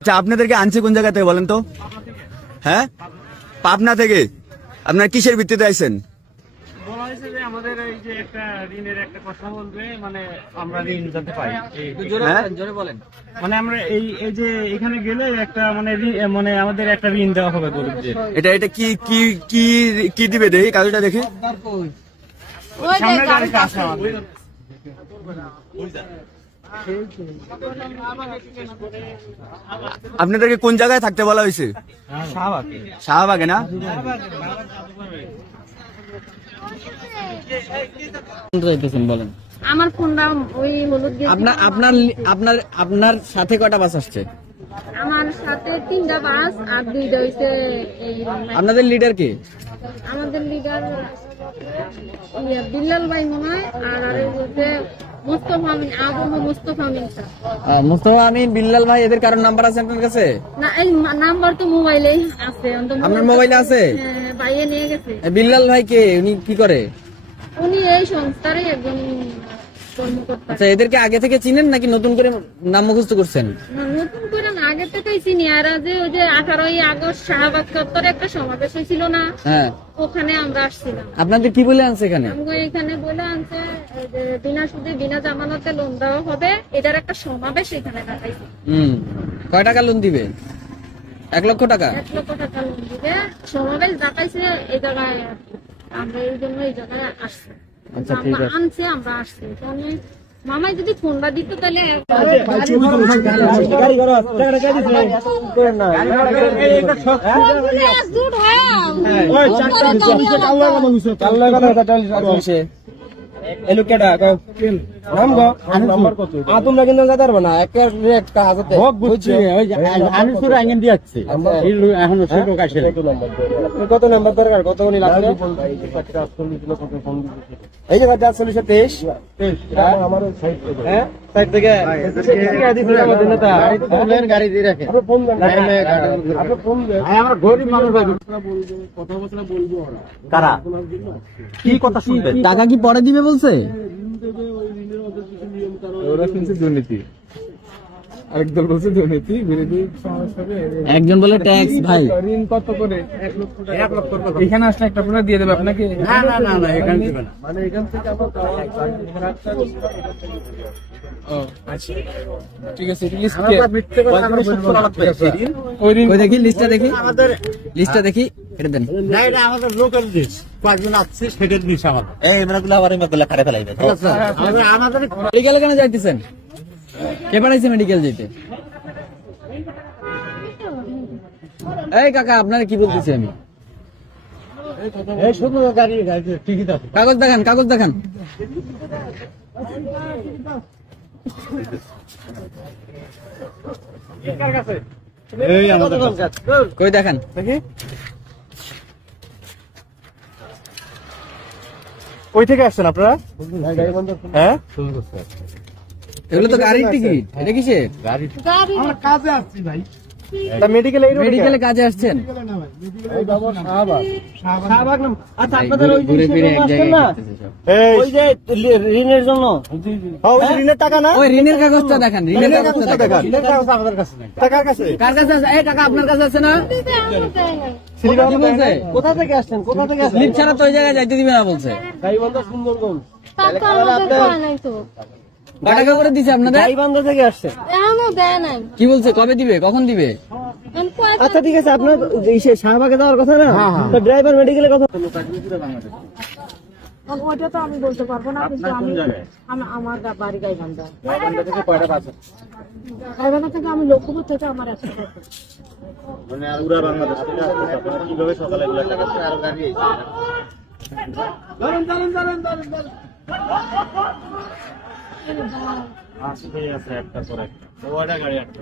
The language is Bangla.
আচ্ছা, আপনাদেরকে আনছে কোন জায়গা থেকে বলেন তো? হ্যাঁ, পাবনা থেকে। আপনার কিসের ভিত্তিতে আইছেন? বলা হয়েছে যে আমাদের এই যে একটা ঋণের একটা কথা বলবে, মানে আমরা ঋণ যাতে পাই। জোরে বলেন। মানে আমরা এই যে এখানে গেলে একটা মানে আমাদের একটা ঋণ দেওয়া হবে গরিবদের। এটা কি কি কি কি দিবে দেখি, কাগজটা দেখি। সামনে গাড়িতে আসে আমাদের। আপনাদেরকে কোন জায়গায় থাকতে বলা হয়েছে? শাহবাগে। শাহবাগে না? বলেন। আমার ফোনটা ওই হলুদ গেট। আপনার সাথে কয়টা বাস আসছে? আমার সাথে 3টা বাস আর 2টা হইছে এই। আপনাদের লিডার কে? আমাদের লিডার বিল্লাল ভাই মনে হয়, আর হচ্ছে মুস্তফা আমিন, মুস্তফা আমিন স্যার। মুস্তফা আমিন, বিল্লাল ভাই, এদের কারোর নাম্বার আছে আপনার কাছে? না, এই নাম্বার তো মোবাইলেই আছে। আপনার মোবাইলে আছে? হ্যাঁ, ভাইয়ে নিয়ে গেছে। বিল্লাল ভাই কে? উনি কি করে? উনি এই সংস্থারই একজন কর্মকর্তা। আচ্ছা, এদেরকে আগে থেকে চিনেন নাকি নতুন করে নাম মুখস্থ করছেন? নতুন করে না, আগে থেকেই চিনি। আর যে ওই যে 18ই আগস্ট শাহবাগ চত্বরে একটা সমাবেশ হয়েছিল না, হ্যাঁ, ওখানে আমরা আসছিলাম। আপনাদের কি বলে আনছে এখানে? এখানে বলে আনছে যে বিনা সুদে বিনা জামানতে লোন দেওয়া হবে, এটার একটা সমাবেশ এখানে দেখাইছে। কয় টাকা লোন দিবে? 1 লক্ষ টাকা। 1 লক্ষ টাকা লোন দিবে, সমাবেশ দেখাইছে এই জায়গায়। আমরা এই জন্য এই জায়গায় আসছি। আচ্ছা, ঠিক আছে। আনছে, আমরা আসছি। মামাই যদি ফোনটা দিত তাহলে তোমরা কিন্তু পারবো না। কত নাম্বার দরকার? কত লাগবে? এই যে 4023 গাড়ি দিয়ে রাখে। গরিব মানুষ কারা কি কথা শুনবে? টাকা কি পরে দিবে বলছে? ওরা কিন্তু দুর্নীতি, আরেক দল বলছে দুর্নীতি, বিরোধী সমাবেশ হবে। একজন বলে ট্যাক্স। ভাই, ঋণ কত করে? 1 লক্ষ টাকা। এখানে আসলে একটা আপনারা দিয়ে দেবে আপনাকে? না না না না, এখানে দিবে না। মানে এখান থেকে আবার আচ্ছা, ঠিক আছে। দেখি লিস্টটা, দেখি লিস্টটা, দেখি এটা দেন। না, এটা আমাদের লোকাল ডিশ, কয়েকজন আসছে সেটার ডিশ আমাদের। এই এগুলো আবার এগুলো খারে ফেলাইবে। আমাদের মেডিকেলে কেন যাইতেছেন? কে পাঠাইছে মেডিকেল যেতে? এই কাকা, আপনারা কি বলতেছি আমি? এই শুধু গাড়ি টিকিট আছে। কাগজ দেখান, কাগজ দেখান। কই দেখান দেখি। কই থেকে আসছেন আপনারা? হ্যাঁ, এগুলো তো গাড়ির টিকিট। এটা কিসের? কাজে আসছি ভাই। মেডিকেলে কাজে আসছেন? আচ্ছা, আপনাদের ওই যে ঋণের জন্য ঋণের টাকা না, ওই ঋণের কাগজটা দেখান। ঋণের কাগজটা দেখান। আমাদের কাছে নাই। টাকার কাছে কার কাছে আছে? এই টাকা আপনার কাছে আছে না? কি বলছে? কোথা থেকে আসছেন? কোথা থেকে আসছেন? স্লিপ ছাড়া তো ওই জায়গায় যাইতে দিবে না বলছে। গাইবান্ধা সুন্দরগঞ্জ। টাকা আমাদের দেয় নাই তো। কয় টাকা করে দিছে আপনাদের? গাইবান্ধা থেকে আসছেন? এখনো দেয় নাই। কি বলছে? কবে দিবে? কখন দিবে? আচ্ছা, ঠিক আছে। আপনার শাহবাগে যাওয়ার কথা না, তো ড্রাইভার মেডিকেলের কথা। ওইটা তো আমি বলতে পারবো না, কিন্তু আমার বাড়ি গাইবান্ধা। গাইবান্ধা থেকে আমি লক্ষ্মীপুর থেকে আমার একটা মানে পুরা বাংলাদেশ থেকে আপনারা কিভাবে সকালে এগুলো টাকা আরো গাড়ি আছে একটা পরে একটা গাড়ি একটা